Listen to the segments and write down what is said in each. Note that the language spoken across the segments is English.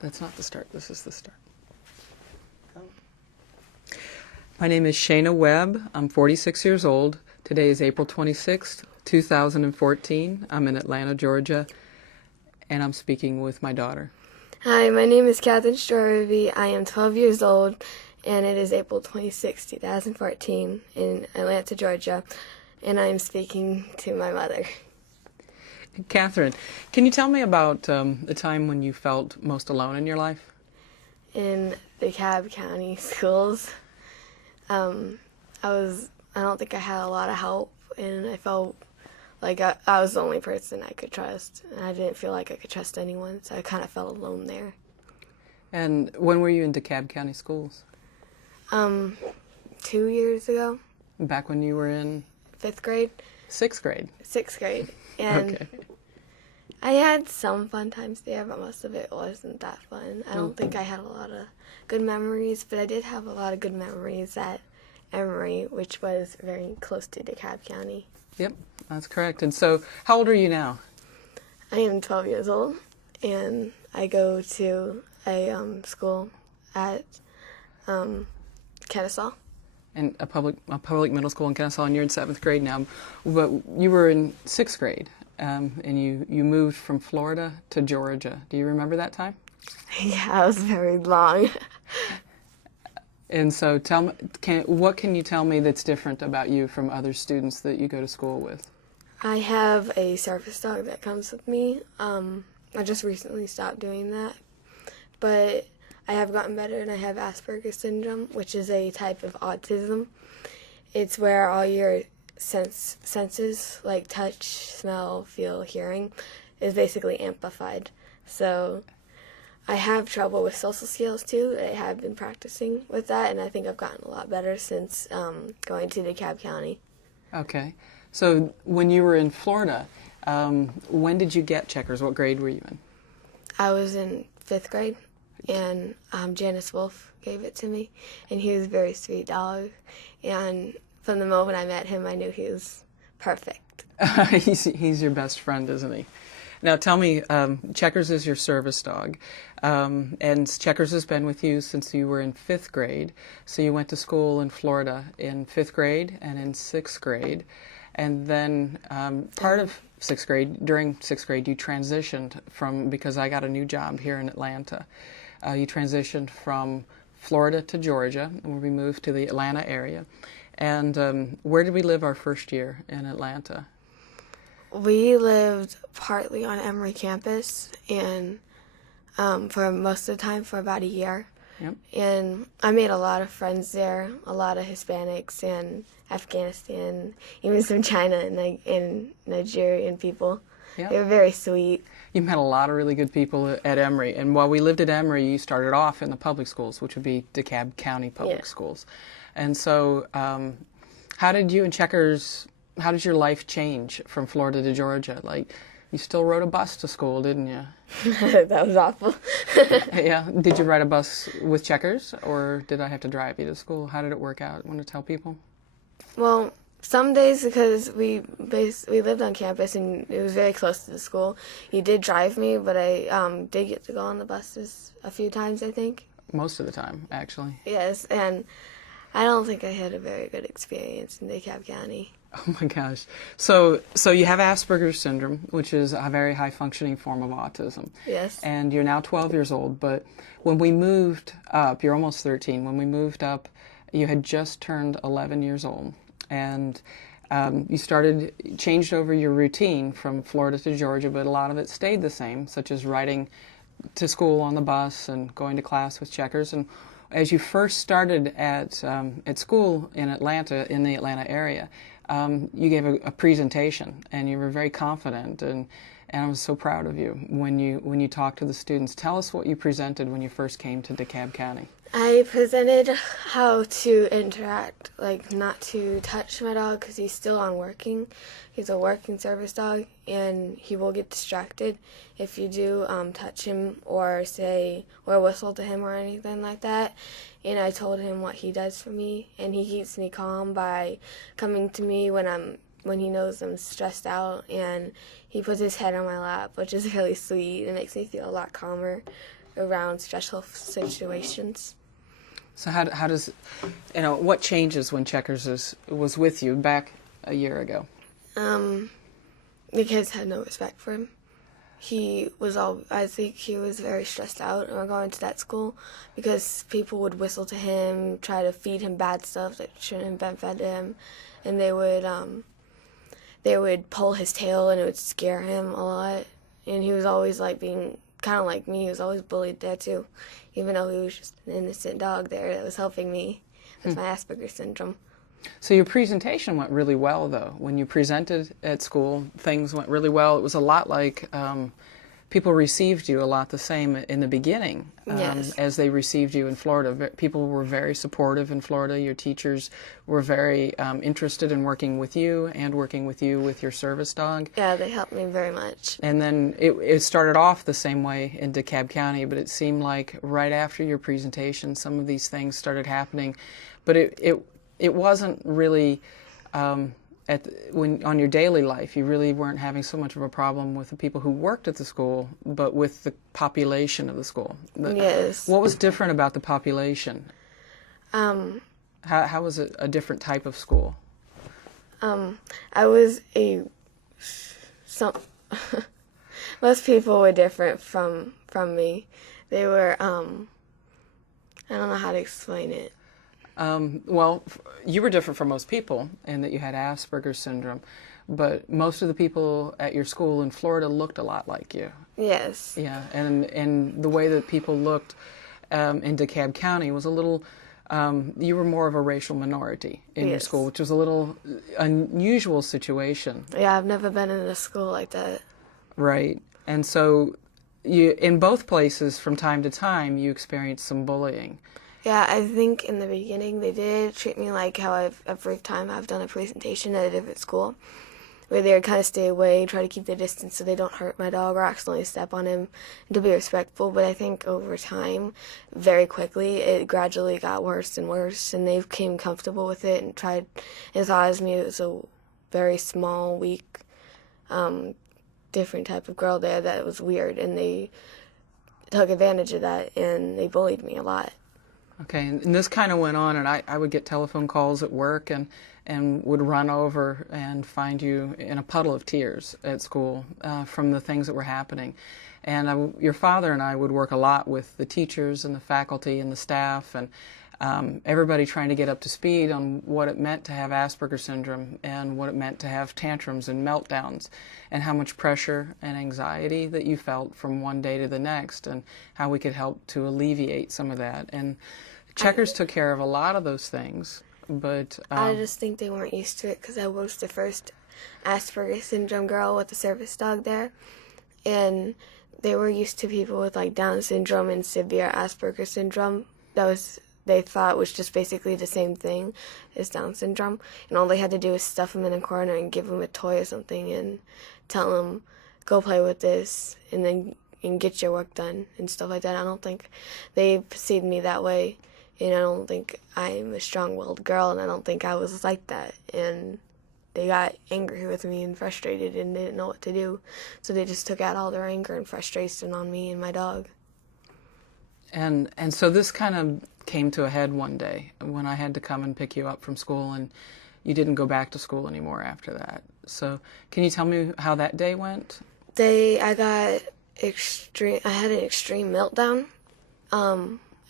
That's not the start. This is the start. My name is Shayna Webb. I'm 46 years old. Today is April 26th, 2014. I'm in Atlanta, Georgia, and I'm speaking with my daughter. Hi, my name is Catherine Storby. I am 12 years old, and it is April 26, 2014, in Atlanta, Georgia, and I am speaking to my mother. Catherine, can you tell me about the time when you felt most alone in your life? In the DeKalb County schools, I don't think I had a lot of help, and I felt like I was the only person I could trust, and I didn't feel like I could trust anyone, so I kind of felt alone there. And when were you in DeKalb County schools? 2 years ago. Back when you were in? 5th grade. 6th grade? 6th grade. And okay. I had some fun times there, but most of it wasn't that fun. I don't think I had a lot of good memories, but I did have a lot of good memories at Emory, which was very close to DeKalb County. Yep, that's correct. And so, how old are you now? I am 12 years old, and I go to a school at Kennesaw. And a public middle school in Kennesaw, and you're in 7th grade now. But you were in 6th grade, and you moved from Florida to Georgia. Do you remember that time? Yeah, it was very long. And so, what can you tell me that's different about you from other students that you go to school with? I have a service dog that comes with me. I just recently stopped doing that, but I have gotten better, and I have Asperger's syndrome, which is a type of autism. It's where all your senses, like touch, smell, feel, hearing, is basically amplified. So I have trouble with social skills, too. I have been practicing with that, and I think I've gotten a lot better since going to DeKalb County. Okay. So when you were in Florida, when did you get checkers? What grade were you in? I was in 5th grade, and Janice Wolf gave it to me, and he was a very sweet dog. And from the moment I met him, I knew he was perfect. He's your best friend, isn't he? Now tell me, Checkers is your service dog, and Checkers has been with you since you were in 5th grade. So you went to school in Florida in 5th grade and in 6th grade, and then part of 6th grade, during 6th grade, you transitioned because I got a new job here in Atlanta. You transitioned from Florida to Georgia, where we moved to the Atlanta area. And where did we live our first year in Atlanta? We lived partly on Emory campus, and for most of the time, for about a year. Yep. And I made a lot of friends there, a lot of Hispanics and Afghanistan, even some China and Nigerian people. Yep. They were very sweet. You met a lot of really good people at Emory. And while we lived at Emory, you started off in the public schools, which would be DeKalb County public schools. And so how did you and Checkers, how did your life change from Florida to Georgia? Like, you still rode a bus to school, didn't you? That was awful. Yeah. Did you ride a bus with Checkers, or did I have to drive you to school? How did it work out? Want to tell people? Well, some days, because we lived on campus and it was very close to the school, he did drive me, but I did get to go on the buses a few times, I think. Most of the time, actually. Yes, and I don't think I had a very good experience in DeKalb County. Oh my gosh. So you have Asperger's syndrome, which is a very high-functioning form of autism. Yes. And you're now 12 years old, but when we moved up, you're almost 13, when we moved up, you had just turned 11 years old. And you changed over your routine from Florida to Georgia, but a lot of it stayed the same, such as riding to school on the bus and going to class with Checkers. And as you first started at school in Atlanta, in the Atlanta area, you gave a presentation, and you were very confident, and I was so proud of you when you talked to the students. Tell us what you presented when you first came to DeKalb County. I presented how to interact, like not to touch my dog because he's still on working. He's a working service dog, and he will get distracted if you do touch him or whistle to him or anything like that. And I told him what he does for me, and he keeps me calm by coming to me when he knows I'm stressed out, and he puts his head on my lap, which is really sweet. It makes me feel a lot calmer around stressful situations. So how does, what changes when Checkers was with you back a year ago? The kids had no respect for him. I think he was very stressed out going to that school because people would whistle to him, try to feed him bad stuff that shouldn't have been fed to him, and they would pull his tail and it would scare him a lot. And he was always like being kind of like me. He was always bullied there too, even though he was just an innocent dog there that was helping me with my Asperger's syndrome. So your presentation went really well, though. When you presented at school, things went really well. It was a lot like people received you a lot the same in the beginning Yes. as they received you in Florida. People were very supportive in Florida. Your teachers were very interested in working with you and working with you with your service dog. Yeah, they helped me very much. And then it started off the same way in DeKalb County, but it seemed like right after your presentation, some of these things started happening. But it wasn't really when on your daily life. You really weren't having so much of a problem with the people who worked at the school, but with the population of the school. Yes. What was different about the population? Um, How was it a different type of school? I was most people were different from me. They were I don't know how to explain it. Well, you were different from most people in that you had Asperger's syndrome, but most of the people at your school in Florida looked a lot like you. Yes. Yeah, and the way that people looked in DeKalb County was a little, you were more of a racial minority in your school, which was a little unusual situation. Yeah, I've never been in a school like that. Right, and so you, in both places, from time to time, you experienced some bullying. Yeah, I think in the beginning they did treat me like how every time I've done a presentation at a different school, where they would kind of stay away, try to keep their distance so they don't hurt my dog or accidentally step on him, and to be respectful. But I think over time, very quickly, it gradually got worse and worse, and they became comfortable with it and tried, and thought of me as a very small, weak, different type of girl there that was weird, and they took advantage of that, and they bullied me a lot. Okay, and this kind of went on, and I would get telephone calls at work and would run over and find you in a puddle of tears at school from the things that were happening. And your father and I would work a lot with the teachers and the faculty and the staff and everybody trying to get up to speed on what it meant to have Asperger's syndrome and what it meant to have tantrums and meltdowns and how much pressure and anxiety that you felt from one day to the next and how we could help to alleviate some of that. And Checkers took care of a lot of those things, but I just think they weren't used to it because I was the first Asperger's syndrome girl with a service dog there, and they were used to people with like Down syndrome and severe Asperger's syndrome. They thought was just basically the same thing as Down syndrome, and all they had to do was stuff them in a corner and give them a toy or something and tell them, go play with this and get your work done and stuff like that. I don't think they perceived me that way, and I don't think I'm a strong-willed girl, and I don't think I was like that. And they got angry with me and frustrated and didn't know what to do, so they just took out all their anger and frustration on me and my dog. And so this kind of came to a head one day when I had to come and pick you up from school, and you didn't go back to school anymore after that. So can you tell me how that day went? I had an extreme meltdown,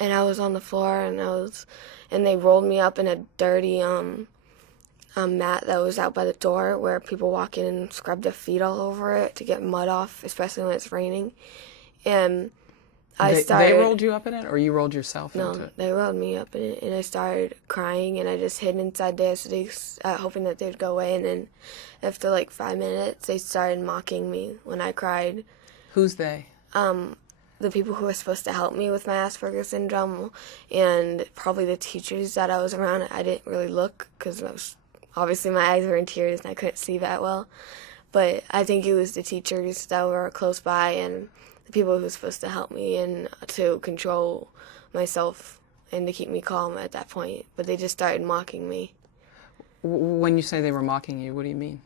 and I was on the floor, and they rolled me up in a dirty mat that was out by the door where people walk in and scrub their feet all over it to get mud off, especially when it's raining. And they rolled you up in it, or you rolled yourself into it? No, they rolled me up in it, and I started crying, and I just hid inside there, hoping that they'd go away. And then after like 5 minutes, they started mocking me when I cried. Who's they? The people who were supposed to help me with my Asperger's syndrome, and probably the teachers that I was around. I didn't really look because obviously my eyes were in tears and I couldn't see that well. But I think it was the teachers that were close by and the people who were supposed to help me and to control myself and to keep me calm at that point. But they just started mocking me. When you say they were mocking you, what do you mean?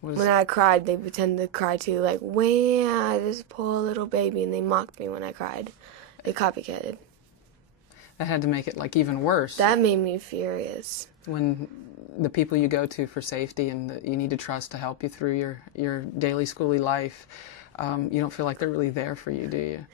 When I cried, they pretended to cry too, like, "Wah, this poor little baby," and they mocked me when I cried. They copycatted. That had to make it like even worse. That made me furious. When the people you go to for safety and that you need to trust to help you through your daily schooly life, you don't feel like they're really there for you, do you?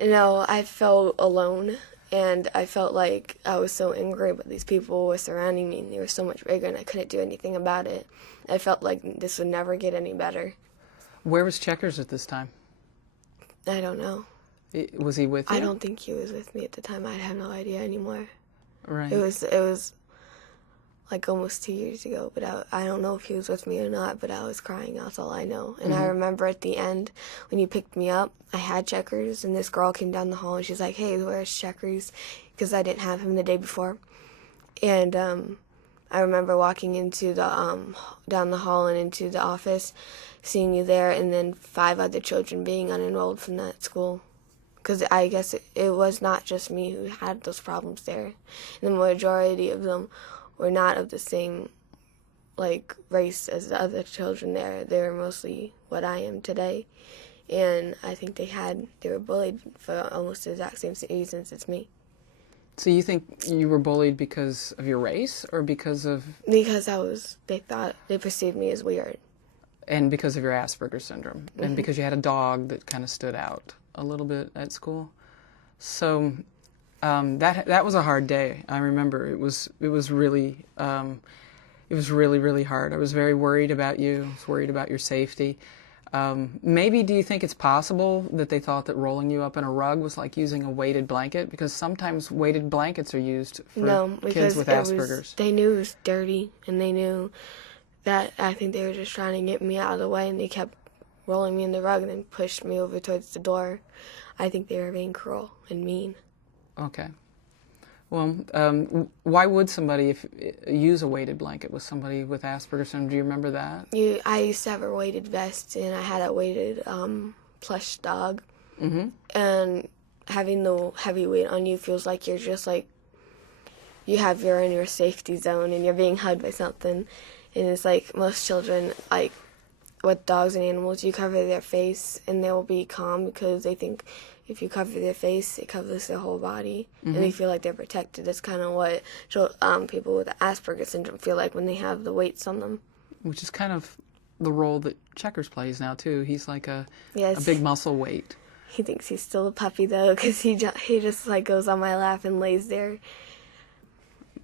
No, I felt alone, and I felt like I was so angry, but these people were surrounding me, and they were so much bigger, and I couldn't do anything about it. I felt like this would never get any better. Where was Checkers at this time? I don't know. Was he with you? I don't think he was with me at the time. I have no idea anymore. Right. It was like almost 2 years ago, but I don't know if he was with me or not, but I was crying. That's all I know. And I remember at the end, when you picked me up, I had Checkers, and this girl came down the hall, and she's like, "Hey, where's Checkers?" Because I didn't have him the day before. And I remember walking into the down the hall and into the office, seeing you there, and then 5 other children being unenrolled from that school. Because I guess it was not just me who had those problems there. And the majority of them were not of the same, like, race as the other children there. They were mostly what I am today. And I think they were bullied for almost the exact same reasons as me. So you think you were bullied because of your race or because of... Because they perceived me as weird. And because of your Asperger's syndrome. And because you had a dog that kind of stood out a little bit at school. So that was a hard day. I remember it was really really hard. I was very worried about you. I was worried about your safety. Maybe do you think it's possible that they thought that rolling you up in a rug was like using a weighted blanket? Because sometimes weighted blankets are used for kids with Asperger's. They knew it was dirty, and they knew that I think they were just trying to get me out of the way, and they kept rolling me in the rug and then pushed me over towards the door. I think they were being cruel and mean. Okay. Well, why would somebody use a weighted blanket with somebody with Asperger's syndrome? Do you remember that? I used to have a weighted vest, and I had a weighted plush dog. Mm-hmm. And having the heavy weight on you feels like you're just like, you're in your safety zone, and you're being hugged by something. And it's like most children, like with dogs and animals, you cover their face, and they will be calm because they think if you cover their face, it covers their whole body, and they feel like they're protected. That's kind of what people with Asperger's syndrome feel like when they have the weights on them. Which is kind of the role that Checkers plays now, too. He's like a big muscle weight. He thinks he's still a puppy, though, because he just like goes on my lap and lays there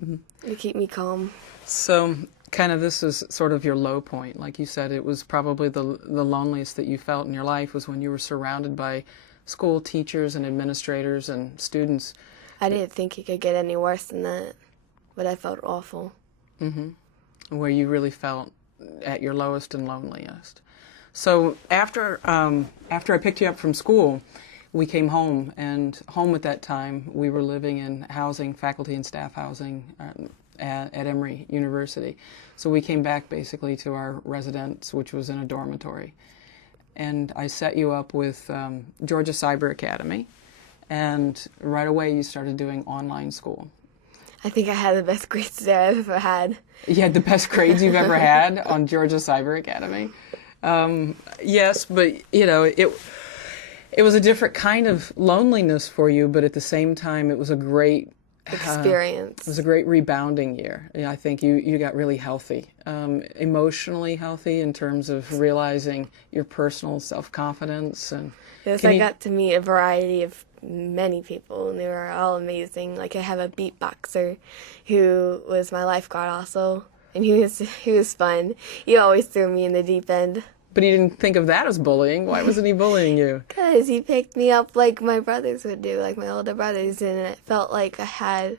to keep me calm. So kind of this is sort of your low point. Like you said, it was probably the loneliest that you felt in your life was when you were surrounded by school teachers and administrators and students. I didn't think it could get any worse than that, but I felt awful. Mm-hmm. Where you really felt at your lowest and loneliest. So after I picked you up from school, we came home, and home at that time we were living in housing, faculty and staff housing at Emory University. So we came back basically to our residence, which was in a dormitory. And I set you up with Georgia Cyber Academy, and right away you started doing online school. I think I had the best grades there I've ever had. You had the best grades you've ever had on Georgia Cyber Academy? Yes, but it was a different kind of loneliness for you, but at the same time it was a great experience. It was a great rebounding year. I think you got really healthy, emotionally healthy in terms of realizing your personal self-confidence. And yes, I got to meet a variety of many people, and they were all amazing. Like I have a beatboxer who was my lifeguard also, and he was fun. He always threw me in the deep end. But he didn't think of that as bullying. Why wasn't he bullying you? Because he picked me up like my brothers would do, like my older brothers, and it felt like I had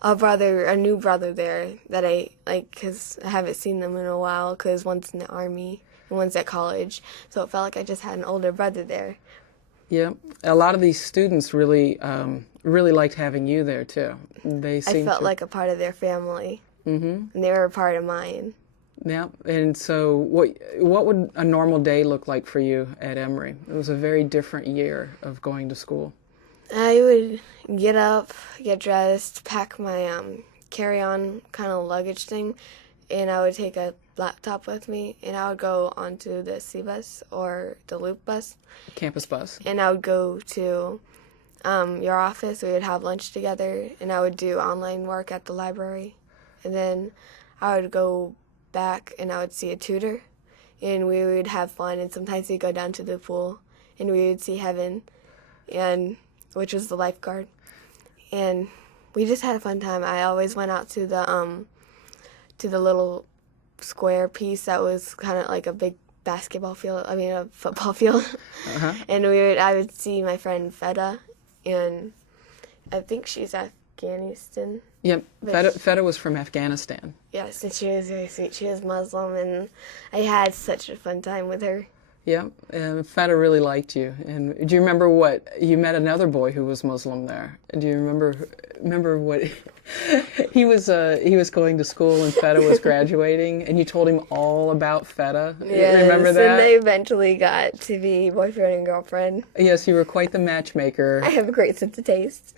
a new brother there that I like, because I haven't seen them in a while, because one's in the Army and one's at college, so it felt like I just had an older brother there. Yeah, a lot of these students really liked having you there too. I felt like a part of their family, and they were a part of mine. Yeah, and so what would a normal day look like for you at Emory? It was a very different year of going to school. I would get up, get dressed, pack my carry-on kind of luggage thing, and I would take a laptop with me, and I would go onto the C bus or the Loop bus. Campus bus. And I would go to your office. We would have lunch together, and I would do online work at the library. And then I would go back, and I would see a tutor, and we would have fun. And sometimes we'd go down to the pool, and we would see Heaven, and which was the lifeguard. And we just had a fun time. I always went out to the little square piece that was kind of like a big a football field. Uh-huh. And I would see my friend Feta, and I think she's Afghanistan. Yep, Feta was from Afghanistan. Yes, and she was very sweet. She was Muslim, and I had such a fun time with her. Yeah, and Feta really liked you. And do you remember you met another boy who was Muslim there? Do you remember what he was going to school and Feta was graduating, and you told him all about Feta? Yes, remember that? And they eventually got to be boyfriend and girlfriend. Yes, you were quite the matchmaker. I have a great sense of taste.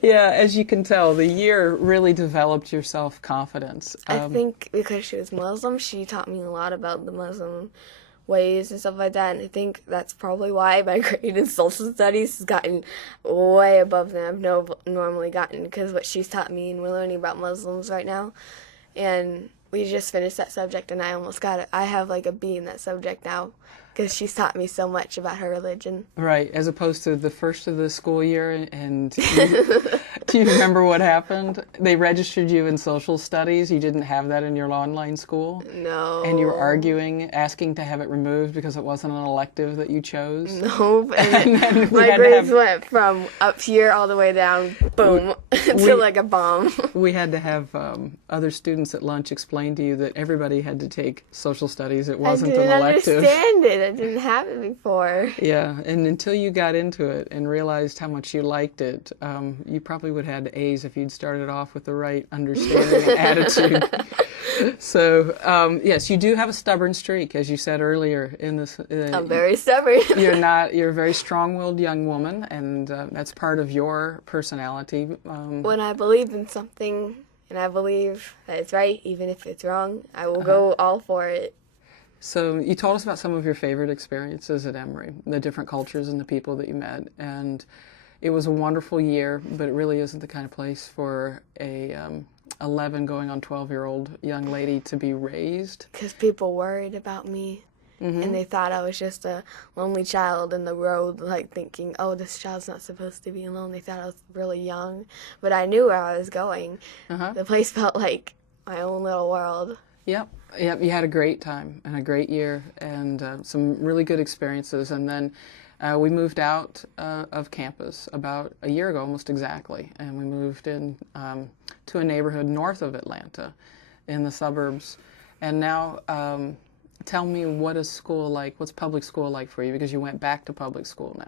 Yeah, as you can tell, the year really developed your self-confidence. I think because she was Muslim, she taught me a lot about the Muslim ways and stuff like that, and I think that's probably why my grade in social studies has gotten way above than I've normally gotten, because what she's taught me, and we're learning about Muslims right now, and we just finished that subject, and I almost got it. I have like a B in that subject now, because she's taught me so much about her religion. Right, as opposed to the first of the school year, and do you remember what happened? They registered you in social studies. You didn't have that in your online school. No. And you were arguing, asking to have it removed because it wasn't an elective that you chose. No, and my grades went from up here all the way down, boom, to like a bomb. We had to have other students at lunch explain to you that everybody had to take social studies. It wasn't an elective. I didn't understand it. I didn't have it before. Yeah, and until you got into it and realized how much you liked it, you probably would have had A's if you'd started off with the right understanding and attitude. So, yes, you do have a stubborn streak, as you said earlier. I'm very stubborn. You're a very strong-willed young woman, and that's part of your personality. When I believe in something, and I believe that it's right, even if it's wrong, I will go all for it. So you told us about some of your favorite experiences at Emory, the different cultures and the people that you met, and it was a wonderful year, but it really isn't the kind of place for a 11 going on 12-year-old young lady to be raised. Because people worried about me, and they thought I was just a lonely child in the road, like thinking, oh, this child's not supposed to be alone. They thought I was really young, but I knew where I was going. The place felt like my own little world. Yep, you had a great time and a great year and some really good experiences. And then we moved out of campus about a year ago, almost exactly, and we moved in to a neighborhood north of Atlanta in the suburbs. And now tell me, what is school like? What's public school like for you? Because you went back to public school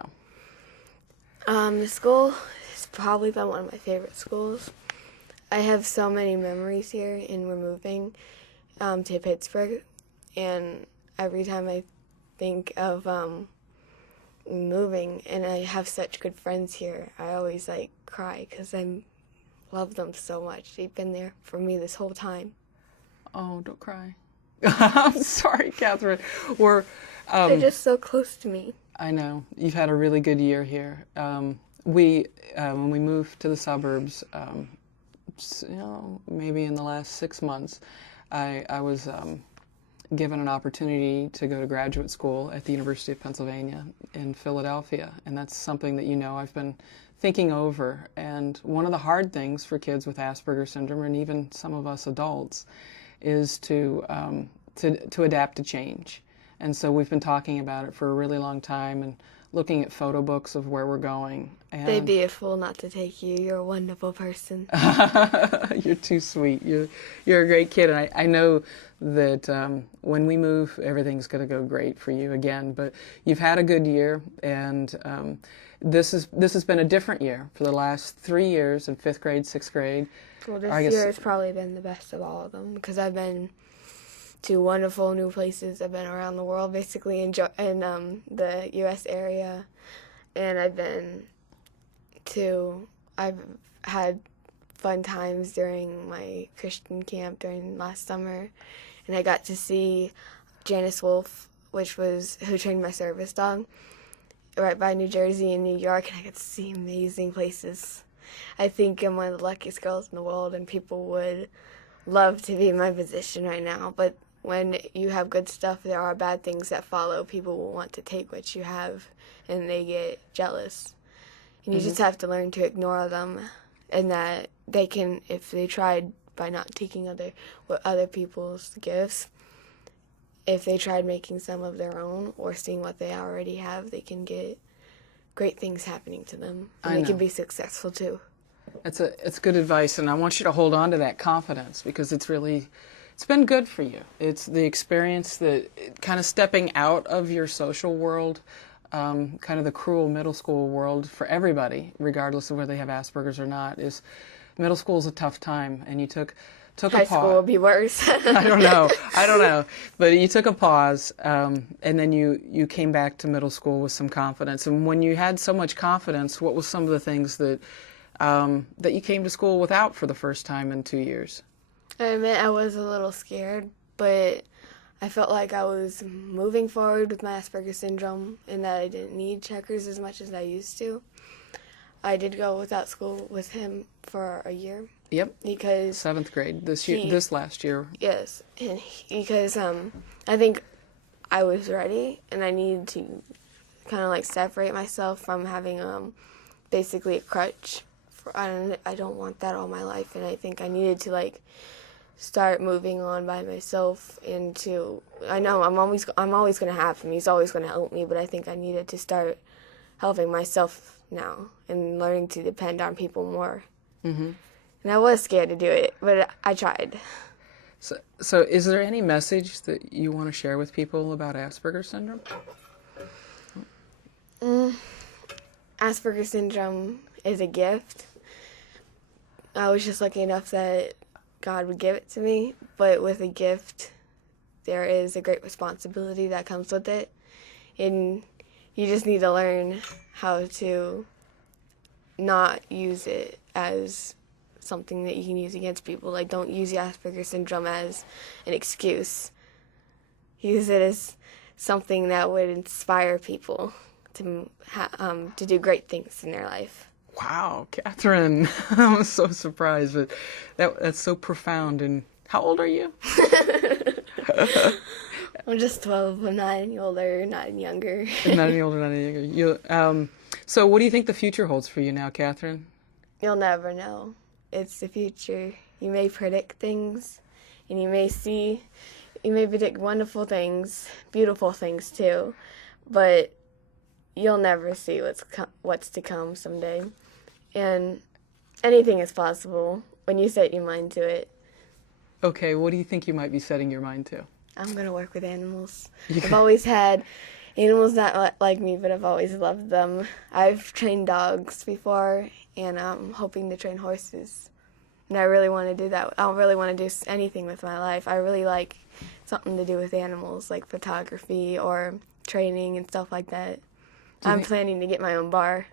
now. The school has probably been one of my favorite schools. I have so many memories here, and we're moving to Pittsburgh, and every time I think of moving, and I have such good friends here, I always cry because I love them so much. They've been there for me this whole time. Oh, don't cry. I'm sorry, Catherine. They're just so close to me. I know. You've had a really good year here. When we moved to the suburbs, maybe in the last 6 months, I was given an opportunity to go to graduate school at the University of Pennsylvania in Philadelphia, and that's something that I've been thinking over. And one of the hard things for kids with Asperger's syndrome, and even some of us adults, is to adapt to change. And so we've been talking about it for a really long time and looking at photo books of where we're going. And they'd be a fool not to take you. You're a wonderful person. You're too sweet. You're a great kid, and I know that when we move, everything's going to go great for you again. But you've had a good year, and this has been a different year for the last 3 years in 5th grade, 6th grade. Well, this year has probably been the best of all of them because I've been to wonderful new places. I've been around the world, basically, in the U.S. area, and I've had fun times during my Christian camp during last summer, and I got to see Janice Wolf, who trained my service dog, right by New Jersey and New York, and I got to see amazing places. I think I'm one of the luckiest girls in the world, and people would love to be in my position right now. But when you have good stuff, there are bad things that follow. People will want to take what you have, and they get jealous. And you just have to learn to ignore them, and that they can, if they tried by not taking other people's gifts, if they tried making some of their own or seeing what they already have, they can get great things happening to them, and they can be successful too. It's good advice, and I want you to hold on to that confidence, because it's been good for you. It's the experience that kind of stepping out of your social world, kind of the cruel middle school world for everybody, regardless of whether they have Asperger's or not. Is middle school is a tough time, and you took a pause. High school will be worse. I don't know, but you took a pause, and then you came back to middle school with some confidence. And when you had so much confidence, what was some of the things that you came to school without for the first time in 2 years? I admit I was a little scared, but I felt like I was moving forward with my Asperger's syndrome, and that I didn't need checkers as much as I used to. I did go without school with him for a year. Yep. Because 7th grade this last year. Yes, and because I think I was ready, and I needed to kind of like separate myself from having basically a crutch. I don't want that all my life, and I think I needed to like start moving on by myself. I know I'm always going to have him. He's always going to help me, but I think I needed to start helping myself now and learning to depend on people more. Mm-hmm. And I was scared to do it, but I tried. So is there any message that you want to share with people about Asperger's syndrome? Asperger's syndrome is a gift. I was just lucky enough that God would give it to me, but with a gift, there is a great responsibility that comes with it, and you just need to learn how to not use it as something that you can use against people. Like, don't use the Asperger's syndrome as an excuse. Use it as something that would inspire people to do great things in their life. Wow, Catherine, I'm so surprised, but that's so profound. And how old are you? I'm just 12. I'm not any older, not any younger. Not any older, not any younger. So what do you think the future holds for you now, Catherine? You'll never know. It's the future. You may predict things, and you may predict wonderful things, beautiful things too, but you'll never see what's to come someday. And anything is possible when you set your mind to it. Okay, what do you think you might be setting your mind to? I'm going to work with animals. I've always had animals not like me, but I've always loved them. I've trained dogs before, and I'm hoping to train horses. And I really want to do that. I don't really want to do anything with my life. I really like something to do with animals, like photography or training and stuff like that. I'm planning to get my own barn.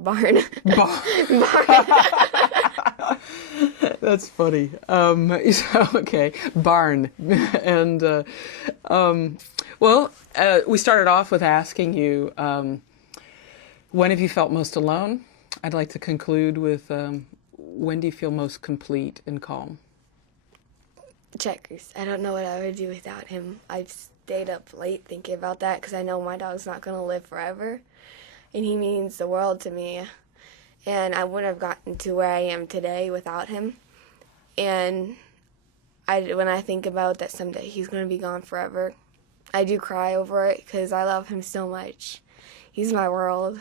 Barn. That's funny. Okay, barn. And, we started off with asking you, when have you felt most alone? I'd like to conclude with, when do you feel most complete and calm? Checkers. I don't know what I would do without him. I've stayed up late thinking about that because I know my dog's not going to live forever. And he means the world to me. And I wouldn't have gotten to where I am today without him. And when I think about that someday he's going to be gone forever, I do cry over it because I love him so much. He's my world.